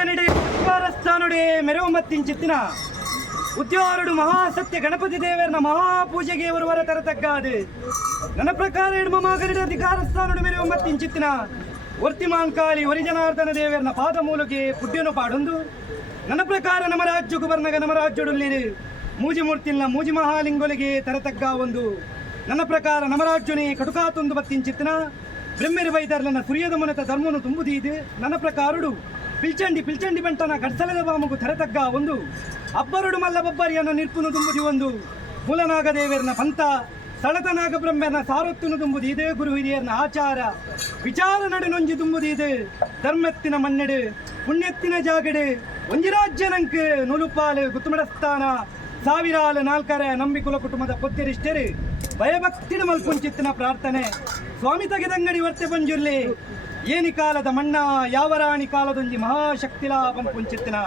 ಮಗನಿಡೆ ಸ್ಥಾನುಡೆ ಮೆರವು ಮತ್ತಿಂಚಿತ್ತಿನ ಉದ್ಯಾರುಡು ಮಹಾಸತ್ಯ ಗಣಪತಿ ದೇವರನ ಮಹಾಪೂಜೆಗೆ ಬರುವರ ತರತಕ್ಕಾದು ನನ್ನ ಪ್ರಕಾರ ಹೆಣ್ಮ ಮಗನಿಡೆ ಅಧಿಕಾರ ಸ್ಥಾನುಡು ಮೆರವು ಮತ್ತಿಂಚಿತ್ತಿನ ವರ್ತಿಮಾಂಕಾಳಿ ಒರಿಜನಾರ್ದನ ದೇವರನ ಪಾದ ಮೂಲಗೆ ಪುಡ್ಯನು ಪಾಡೊಂದು ನನ್ನ ಪ್ರಕಾರ ನಮ್ಮ ರಾಜ್ಯಕ್ಕೂ ಬರ್ನಗ ನಮ್ಮ ರಾಜ್ಯಡುಲ್ಲಿರು ಮೂಜಿ ಮೂರ್ತಿಲ್ನ ಮೂಜಿ ಮಹಾಲಿಂಗೊಲಿಗೆ ತರತಗ್ಗ ಒಂದು ನನ್ನ ಪ್ರಕಾರ ನಮ್ಮ ರಾಜ್ಯನೇ ಕಟುಕಾತೊಂದು ಬತ್ತಿಂಚಿತ್ತಿನ ಬ್ರಹ್ಮೆರು ಬೈದರ್ಲನ ಸುರಿಯದ ಮುನತ ಧರ್ಮನು ತುಂಬುದೀದು ನನ್ನ ಪ್ರಕಾರಡು ಪಿಲ್ಚಂಡಿ ಬಂಟನ ಗಡ್ಸಲದ ಬಾಮಗು ತರತಗ್ಗ ಒಂದು ಅಬ್ಬರುಡು ಮಲ್ಲ ಬಬ್ಬರಿಯನ್ನು ನಿರ್ಪುನು ತುಂಬುದಿ ಒಂದು ಮೂಲನಾಗ ದೇವರನ ಪಂಥ ಸಳತನಾಗ ಬ್ರಹ್ಮನ ಸಾರೊತ್ತುನು ತುಂಬುದು ಇದೇ ಗುರು ಹಿರಿಯರನ ಆಚಾರ ವಿಚಾರ ನಡುನೊಂಜಿ ತುಂಬುದು ಇದು ಧರ್ಮೆತ್ತಿನ ಮಣ್ಣೆಡು ಪುಣ್ಯತ್ತಿನ ಜಾಗಡು ಒಂಜಿರಾಜ್ಯನಂಕ್ ನುಲುಪಾಲು ಗುತ್ತುಮಡಸ್ಥಾನ ಸಾವಿರಾಲು ನಾಲ್ಕರ ನಂಬಿ ಕುಲ ಕುಟುಂಬದ ಪೊತ್ತೆರಿಷ್ಟರು ಭಯಭಕ್ತಿನ ಮಲ್ಪುಂಚಿತ್ತಿನ ಪ್ರಾರ್ಥನೆ ಸ್ವಾಮಿ ತೆಗೆದಂಗಡಿ ವರ್ತೆ ಪಂಜುರ್ಲಿ ಏನಿ ಕಾಲದ ಮಣ್ಣ ಯಾವರಾಣಿ ಕಾಲದೊಂಜಿ ಮಹಾಶಕ್ತಿಲಾ ಪಂಪುಂಚಿತ್ತಿನ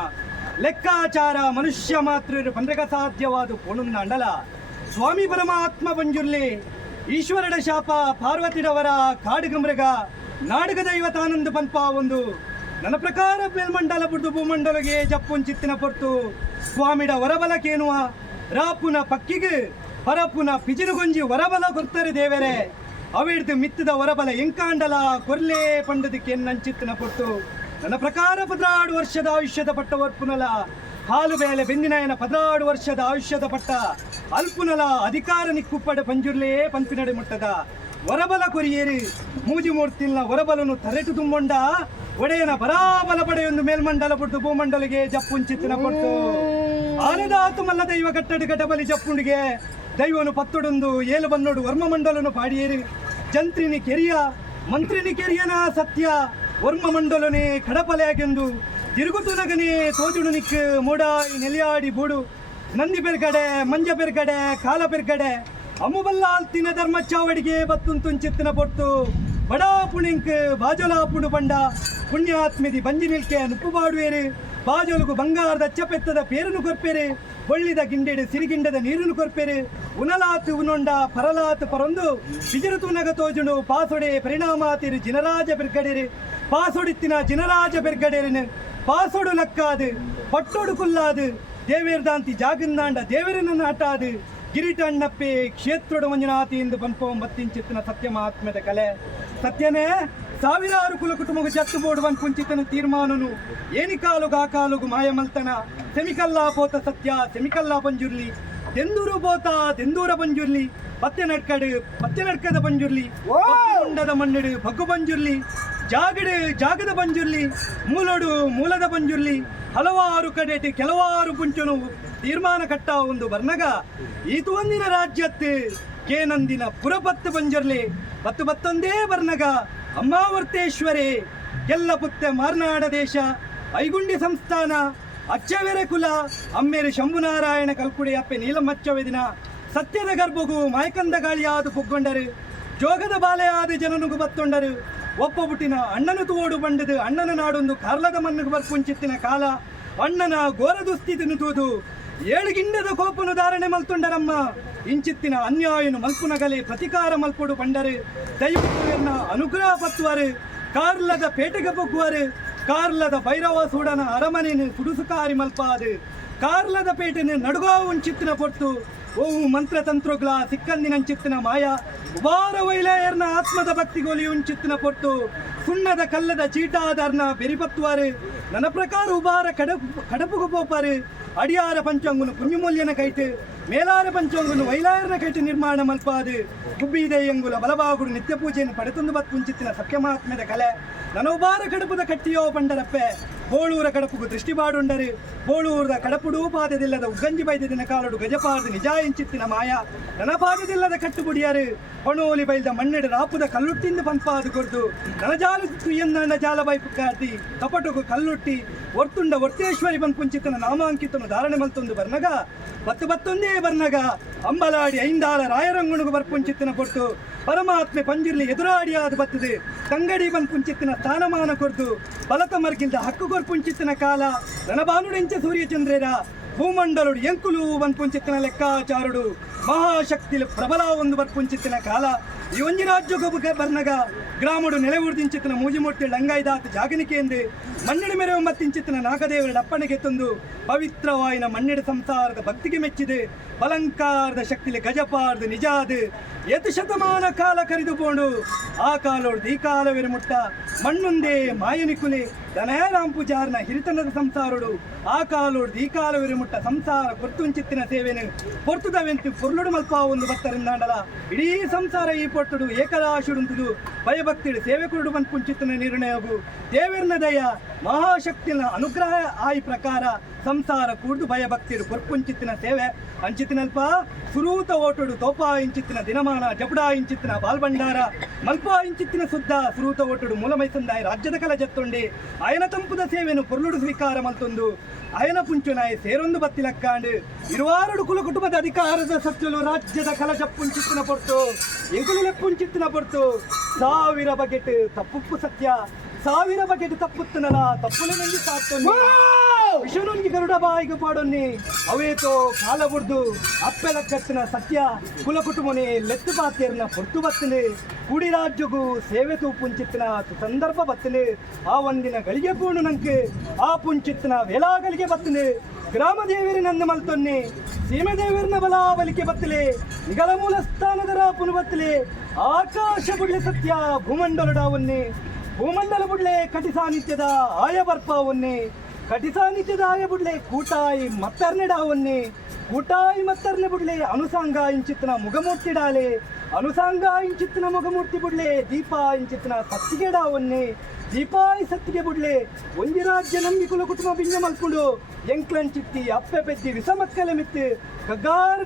ಲೆಕ್ಕಾಚಾರ ಮನುಷ್ಯ ಮಾತೃರು ಪಂದ್ರಗ ಸಾಧ್ಯವಾದ ಪೋಣುನ್ನ ಅಂಡಲ ಸ್ವಾಮಿ ಪರಮಾತ್ಮ ಪಂಜುರ್ಲಿ ಈಶ್ವರಡ ಶಾಪ ಪಾರ್ವತಿಡವರ ಕಾಡುಗಮ್ರಗ ನಾಡಗ ದೈವತಾನಂದ ಪಂಪ ಒಂದು ನನ್ನ ಪ್ರಕಾರ ಮೇಲ್ಮಂಡಲ ಬುಡ್ದು ಭೂಮಂಡಲಗೆ ಜಪ್ಪುಂಚಿತ್ತಿನ ಪೊರ್ತು ಸ್ವಾಮಿಡ ಹೊರಬಲಕೇನುವ ರಾಪುನ ಪಕ್ಕಿಗೆ ಪರಪುನ ಪಿಜಿರುಗೊಂಜಿ ಹೊರಬಲ ಕೊರ್ತರೆ ದೇವರೇ ಅವಿಡ್ದು ಮಿತ್ತದ ಹೊರಬಲ ಎಂಕಾಂಡಲ ಕೊರ್ಲೆ ಪಂಡದಕ್ಕೆ ನಂಚಿತ್ತಿನ ಪೊರ್ತು ನನ್ನ ಪ್ರಕಾರ 16 ವರ್ಷದ ಆಯುಷ್ಯದ ಪಟ್ಟ ಒರ್ಪುನಲ ಹಾಲು ಬೇಲೆ ಬೆಂದಿನಾಯನ 16 ವರ್ಷದ ಆಯುಷ್ಯದ ಪಟ್ಟ ಅಲ್ಪುನಲ ಅಧಿಕಾರ ನಿಕ್ಕುಪ್ಪಡ ಪಂಜುರ್ಲೇ ಪಂಪಿನಡೆ ಮುಟ್ಟದ ಹೊರಬಲ ಕೊರಿಯೇರಿ ಮೂಜಿ ಮೂರ್ತಿಲ್ನ ಹೊರಬಲನು ತರೆಟು ತುಂಬೊಂಡ ಒಡೆಯನ ಬರಾಬಲ ಪಡೆಯೊಂದು ಮೇಲ್ಮಂಡಲ ಬಿಟ್ಟು ಭೂಮಂಡಲಿಗೆ ಜಪ್ಪುಂಚಿತ್ತಿನ ಕೊಟ್ಟು ಆನೆದಾತು ಮಲ್ಲ ದೈವ ಕಟ್ಟಡು ಗಟಬಲಿ ಜಪ್ಪುಂಡಿಗೆ ದೈವನು ಪತ್ತೊಡೊಂದು ಏಲು ಬನ್ನೋಡು ವರ್ಮ ಮಂಡಲನು ಪಾಡಿಯೇರಿ ಜಂತ್ರಿನಿ ಕೆರಿಯ ಮಂತ್ರಿನಿ ಕೆರಿಯನ ಸತ್ಯ ವರ್ಮ ಮಂಡಲನೇ ಕಡಪಲೆಯಾಗೆಂದು ತಿರುಗುತುನಗನೇ ತೋಜುಡು ನಿಕ್ ಮೂಡಾಯಿ ನೆಲಿಯಾಡಿ ಬೂಡು ನಂದಿ ಬೆರ್ಗಡೆ ಮಂಜ ಬೆರ್ಗಡೆ ಕಾಲ ಬೆರ್ಗಡೆ ಅಮ್ಮುಬಲ್ಲಾಲ್ತಿನ ಧರ್ಮ ಚಾವಡಿಗೆ ಬತ್ತುಂತುಂಚಿತ್ತಿನ ಪೊಟ್ಟು ಬಡಾ ಪುಣಿಂಕ್ ಬಾಜೊಲಾಪುಡು ಬಂಡ ಪುಣ್ಯಾತ್ಮಿದಿ ಬಂಜಿ ನಿಲ್ಕೆ ನುಪ್ಪು ಬಾಡುವೇರು ಬಾಜೊಲುಗು ಬಂಗಾರದ ಅಚ್ಚಪೆತ್ತದ ಪೇರನು ಕೊರ್ಪೇರೆ ಒಳ್ಳಿದ ಗಿಂಡೆಡು ಸಿರಿಗಿಂಡದ ನೀರನ್ನು ಕೊರ್ಪೇರೆ ಉನಲಾತು ಉನೊಂಡ ಪರಲಾತು ಪರೊಂದು ಬಿಜರುತುನಗ ತೋಜುಂಡು ಪಾಸೊಡೆ ಪರಿಣಾಮಾತಿರು ಜಿನರಾಜ ಬೆರ್ಗಡೆರು ಪಾಸೊಡಿತ್ತಿನ ಜಿನರಾಜ ಬೆರ್ಗಡೆರಿನ ಪಾಸೊಡು ಲಕ್ಕಾದು ಪಟ್ಟೊಡು ಕುಲ್ಲಾದು ದೇವೇರ್ದಾಂತಿ ಜಾಗನ್ನಾಂಡ ದೇವರನ್ನ ನಾಟಾದು ಗಿರಿಟಣ್ಣಪ್ಪೆ ಕ್ಷೇತ್ರೊಡ ಮಂಜುನಾಥಿ ಎಂದು ಪಂಪಂ ಬತ್ತಿಂಚಿತ್ತಿನ ಸತ್ಯ ಮಹಾತ್ಮ್ಯದ ಕಲೆ ಸತ್ಯನೇ ಸಾವಿರಾರು ಕುಲ ಕುಟುಂಬ ಜತ್ತು ಬೋಡುವನ್ ಕುಂಚಿತನ ತೀರ್ಮಾನನು ಏನಿ ಕಾಲುಗ ಆ ಕಾಲುಗು ಮಾಯಮಲ್ತನ ಸೆಮಿಕಲ್ಲಾ ಪೋತ ಸತ್ಯ ಸೆಮಿಕಲ್ಲಾ ಪಂಜುರ್ಲಿ ದೆಂದೂರು ಬೋತ ದೆಂದೂರ ಪಂಜುರ್ಲಿ ಪತ್ತೆ ನಡ್ಕದ ಪಂಜುರ್ಲಿ ಉಂಡದ ಮಣ್ಣೆಡು ಬಗ್ಗು ಪಂಜುರ್ಲಿ ಜಾಗದ ಪಂಜುರ್ಲಿ ಮೂಲೋಡು ಮೂಲದ ಪಂಜುರ್ಲಿ ಹಲವಾರು ಕಡೆಟಿ ಕೆಲವಾರು ಪುಂಚನು ತೀರ್ಮಾನ ಕಟ್ಟ ಒಂದು ಬರ್ನಗ ಈತು ಒಂದಿನ ರಾಜ್ಯತ್ತು ಕೇನಂದಿನ ಪುರಪತ್ತು ಪಂಜರ್ಲಿ ಬತ್ತೊಂದೇ ಬರ್ನಗ ಅಮ್ಮಾವರ್ತೇಶ್ವರೇ ಎಲ್ಲ ಪುತ್ತೆ ಮಾರ್ನಾಡ ದೇಶ ಐಗುಂಡಿ ಸಂಸ್ಥಾನ ಅಚ್ಚವೆರೆ ಕುಲ ಅಮ್ಮೇರು ಶಂಭುನಾರಾಯಣ ಕಲ್ಕುಡಿ ಅಪ್ಪೆ ನೀಲಮಚ್ಚವೆ ದಿನ ಸತ್ಯದ ಗರ್ಭಗೂ ಮಾಯಕಂದ ಗಾಳಿಯಾದು ಪುಗ್ಗೊಂಡರು ಜೋಗದ ಬಾಲೆಯಾದ ಜನನುಗು ಬತ್ತೊಂಡರು ಒಪ್ಪ ಬುಟ್ಟಿನ ಅಣ್ಣನು ತೋಡು ಬಂಡದು ಅಣ್ಣನ ನಾಡೊಂದು ಕಾರ್ಲದ ಮಣ್ಣು ಬರ್ಪುಂಚಿತ್ತಿನ ಕಾಲ ಅಣ್ಣನ ಘೋರ ದುಸ್ಥಿತಿನು ತೂದು ಏಳುಗಿಂಡದ ಕೋಪನು ಧಾರಣೆ ಮಲ್ತೊಂಡರಮ್ಮ ಇಂಚಿತ್ತಿನ ಅನ್ಯಾಯನು ಮಲ್ಪುನಗಲೆ ಪ್ರತಿಕಾರ ಮಲ್ಪೊಡು ಬಂಡರು ದೈವನ ಅನುಗ್ರಹ ಪತ್ತುವರು ಕಾರ್ಲದ ಪೇಟೆಗೆ ಬೊಗ್ಗುವರು ಕಾರ್ಲದ ಭೈರವ ಸೂಡನ ಅರಮನೆಯನ್ನು ಸುಡುಸುಕಾರಿ ಮಲ್ಪಾದು ಕಾರ್ಲದ ಪೇಟೆನ ನಡುಗಾ ಉಂಚಿತ್ತಿನ ಪೊಟ್ಟು ಓವು ಮಂತ್ರತಂತ್ರಗಳ ಸಿಕ್ಕಂದಿನಂಚಿತ್ತಿನ ಮಾಯ ಉಬಾರ ವೈಲಾಯರ್ನ ಆತ್ಮದ ಭಕ್ತಿಗೋಲಿ ಉಂಚಿತ್ತಿನ ಪೊಟ್ಟು ಸುಣ್ಣದ ಕಲ್ಲದ ಚೀಟಾದಾರ್ನ ಬೆರಿಪತ್ತುವಾರು ನನ್ನ ಪ್ರಕಾರ ಉಬಾರ ಕಡಪುಗು ಪೋಪಾರು ಅಡಿಯಾರ ಪಂಚಾಂಗುನು ಪುಣ್ಯಮೂಲ್ಯನ ಕೈಟು ಮೇಲಾರ ಪಂಚಾಂಗುನು ವೈಲಾಯರ್ನ ಕೈಟು ನಿರ್ಮಾಣ ಮಲ್ಪಾದು ಗುಬ್ಬಿದೆಯಂಗುಲ ಬಲಬಾಗುಡು ನಿತ್ಯ ಪೂಜೆಯನ್ನು ಪಡೆತೊಂದು ಬತ್ಕುಂಚಿತ್ತಿನ ಸತ್ಯಮಹಾತ್ಮ್ಯದ ಕಲೆ ನನ್ನ ಉಬಾರ ಕಡಪದ ಕಟ್ಟಿಯೋ ಪಂಡರಪ್ಪೆ ಬೋಳೂರ ಕಡಪುಗು ದೃಷ್ಟಿ ಬಾಡುಂಡರು ಬೋಳೂರದ ಕಡಪುಡು ಪಾದದಿಲ್ಲದ ಉಗ್ಗಂಜಿ ಬೈದಿನ ಕಾಲಡು ಗಜಪಾದ ನಿಜ ಎಂಚಿತ್ತಿನ ಮಾಯ ನನ್ನ ಪಾದದಿಲ್ಲದ ಕಟ್ಟುಬುಡಿಯರು ಹೊಣೋಲಿ ಬೈದ ಮಣ್ಣೆಡ ರಾಪುದ ಕಲ್ಲುಟ್ಟಿಂದ ಪಂಪಾದು ಕೊರ್ದು ನನಜಾಲು ತುಯ್ಯನ್ನ ಜಾಲ ಬೈಪು ಕಾಟಿ ಕಪಟುಗು ಕಲ್ಲುಟ್ಟಿ ಒರ್ತುಂಡ ಒರ್ತೇಶ್ವರಿ ಪಂಪುಂಚಿತನ ನಾಮಾಂಕಿತನು ಧಾರಣೆ ಮಲ್ತೊಂದು ಬರ್ನಗ ಬತ್ತೊಂದೇ ಬರ್ನಗ ಅಂಬಲಾಡಿ ಐಂದಾಲ ರಾಯರಂಗುಣುಗು ಬರ್ಪುಂಚಿತ್ತಿನ ಪೊಟ್ಟು ಪರಮಾತ್ಮೆ ಪಂಜುರ್ಲಿ ಎದುರಾಡಿಯಾದ ಬತ್ತದೆ ತಂಗಡಿ ಪಂಪುಂಚಿತ್ತಿನ ಸ್ಥಾನಮಾನ ಕೊರ್ದು ಬಲತ ಮರ್ಗಿಲ್ದ ಹಕ್ಕು ಕೊರ್ಪುಂಚಿತ್ತಿನ ಕಾಲ ನನಬಾನುಡೆಂಚ ಸೂರ್ಯಚಂದ್ರೇರ ಭೂಮಂಡಲುಡು ಎಂಕುಲು ಪಂಪುಂಚಿತ್ತಿನ ಲೆಕ್ಕಾಚಾರುಡು ಮಹಾಶಕ್ತಿ ಪ್ರಬಲ ಒಂದು ಬರ್ಪುಂಚಿತ್ತಿನ ಕಾಲ ಈ ಒಂಜಿ ರಾಜ್ಯ ಬರ್ನಗ ಗ್ರಾಮಡು ನೆಲೆವುರ್ದಿಂಚಿತ್ತಿನ ಮೂಜಿಮೊಟ್ಟೆ ಲಂಗಾಯ್ದಾತ ಜಾಗನಿಕೆಂದು ಮಣ್ಣಿಡು ಮೆರವು ಮತ್ತಿಂಚಿತ್ತಿನ ನಾಗದೇವರ ಅಪ್ಪಣೆಗೆ ತಂದು ಪವಿತ್ರವಾಯಿನ ಮಣ್ಣಿಡು ಸಂಸಾರದ ಭಕ್ತಿಗೆ ಮೆಚ್ಚಿದೆ ಬಲಂಕಾರದ ಶಕ್ತಿಲಿ ಗಜಪಾರ್ದು ನಿಜಾದು ಎದು ಶತಮಾನ ಕಾಲ ಕರಿದು ಬೋಂಡು ಆ ಕಾಲೋಡ್ದು ಈ ಕಾಲವೆರು ಮುಟ್ಟ ಮಣ್ಣುಂದೇ ಮಾಯನಿಕುಲೆ ದನಯಾರಾಮ್ ಪೂಜಾರ್ನ ಹಿರಿತನದ ಸಂಸಾರಡು ಆ ಕಾಲೋಡ್ದು ಈ ಕಾಲವೆರು ಮುಟ್ಟ ಸಂಸಾರ ಕೊರ್ತುಂಚಿತ್ತಿನ ಸೇವೆನು ಪೊರ್ತುದವೆಂತು ಪೊರ್ಲುಡು ಮಲ್ಪ ಒಂದು ಭತ್ತರಿಂದಾಂಡಲ ಇಡೀ ಸಂಸಾರ ಈ ಪೊಟ್ಟುಡು ಏಕದಾಶುಡುಂತುದು ಭಯಭಕ್ತಿಡು ಸೇವೆ ಕುರುಡು ಮನ್ಪುಂಚಿತ್ತಿನ ನಿರ್ಣಯವು ದೇವರನ ದಯ ಮಹಾಶಕ್ತಿನ ಅನುಗ್ರಹ ಆಯಿ ಪ್ರಕಾರ ಸಂಸಾರ ಕೂಡ್ದು ಭಯಭಕ್ತಿಡು ಕೊರ್ಪುಂಚಿತ್ತಿನ ಸೇವೆ ಅಂಚಿತ್ತಿನಲ್ಪ ಸುರೂತ ಓಟುಡು ತೋಪ ಇಂಚಿತ್ತಿನ ದಿನಮಾನ ಜಪುಡ ಇಂಚಿತ್ತಿನ ಬಾಲ್ಭಂಡಾರ ಮಲ್ಪ ಇಂಚಿತ್ತಿನ ಸುದ್ದ ಸುರೂತ ಓಟುಡು ಮೂಲ ಮೈಸಂದಾಯ ರಾಜ್ಯದ ಕಲ ಜತ್ತೊಂಡೆ ಅಯನ ತಂಪುದ ಸೇವೆನು ಪೊರ್ಲುಡು ಸ್ವೀಕಾರ ಮಲ್ತೊಂದು ಅಯನ ಪುಂಚುನಾಯ ಸೇರೊಂದು ಬತ್ತಿಲಕ್ಕಾಂಡು ಇರುವಾರುಡು ಕುಲ ಕುಟುಂಬದ ಅಧಿಕಾರದ ಸತ್ಯಲು ರಾಜ್ಯದ ಕಲ ಜಪ್ಪುಂಚಿತ್ತಿನ ಪೊರ್ತು ಎಂಕುಲು ಲೆಪ್ಪುಂಚಿತ್ತಿನ ಪೊರ್ತು ಸಾವಿರ ಬಗೆಟ್ ತಪ್ಪುಪ್ಪು ಸತ್ಯ ಸಾವಿರ ಬಗೆಟ್ ತಪ್ಪುತ್ತನಲ ತಪ್ಪುಲೆ ನಂಗೆ ಸಾಕ್ತೊಂದು ವಿಷನುಂಗಿ ಗರುಡ ಬಾಯಿಗೆ ಪಾಡೊನ್ನಿ ಅವೇತೋ ಕಾಲ ಬುಡ್ದು ಅಪ್ಪೆಲ ಕತ್ತಿನ ಸತ್ಯ ಕುಲ ಕುಟುಂಬನೆ ಲೆತ್ತು ಬಾತೇರ್ನ ಪೊರ್ತು ಬತ್ತಲೆ ಕುಡಿ ರಾಜ್ಯಗೂ ಸೇವೆ ತೂ ಪುಂಚಿತ್ತಿನ ಸಂದರ್ಭ ಬತ್ತಲೆ ಆ ಒಂದಿನ ಗಳಿಗೆ ಪೂರ್ಣ ನಂಗೆ ಆ ಪುಂಚಿತ್ತಿನ ವೇಲಾಗಳಿಗೆ ಬತ್ತಲೆ ಗ್ರಾಮ ದೇವರಿನಂದು ಮಲ್ತೊನ್ನಿ ಸೀಮೆ ದೇವರಿನ ಬಲಾಬಲಿಕೆ ಬತ್ತಲೆ ನಿಗಲ ಮೂಲ ಸ್ಥಾನದರ ಪುನು ಬತ್ತಲೆ ಆಕಾಶ ಬುಡ್ಲೆ ಸತ್ಯ ಭೂಮಂಡಲಡಾವನ್ನಿ ಭೂಮಂಡಲ ಬುಡ್ಲೆ ಕಟಿ ಸಾನ್ನಿಧ್ಯದ ಆಯ ಬರ್ಪಾವನ್ನಿ ಕಟಿ ಸಾನ್ನಿಧ್ಯದ ಆಯ ಬುಡ್ಲೆ ಕೂಟಾಯಿ ಮತ್ತರ್ನೆಡಾವನ್ನಿ ಕೂಟಾಯಿ ಮತ್ತರ್ನೆ ಬುಡ್ಲೆ ಅನುಸಾಂಗ ಇಂಚಿತ್ತಿನ ಮುಗಮೂರ್ತಿಡಾಲೆ ಅನುಸಾಂಗ ಇಂಚಿತ್ತಿನ ಮುಗಮೂರ್ತಿ ಬುಡ್ಲೆ ದೀಪ ಇಂಚಿತ್ತಿನ ಸತ್ತಿಗೆಡಾವನ್ನಿ ದೀಪಾಯಿ ಸತ್ತಿಗೆ ಬುಡ್ಲೆ ಒಂದಿ ರಾಜ್ಯ ನಂಬಿ ಕುಲ ಕುಟುಂಬ ಬಿಂಜ ಮಲ್ಕೊಂಡು ಎಂಕ್ಲನ್ ಚಿತ್ತಿ ಅಪ್ಪೆ ಪೆದ್ದಿ ವಿಷಮಕ್ಕಲೆ ಮಿತ್ತು ಗಗ್ಗಾರ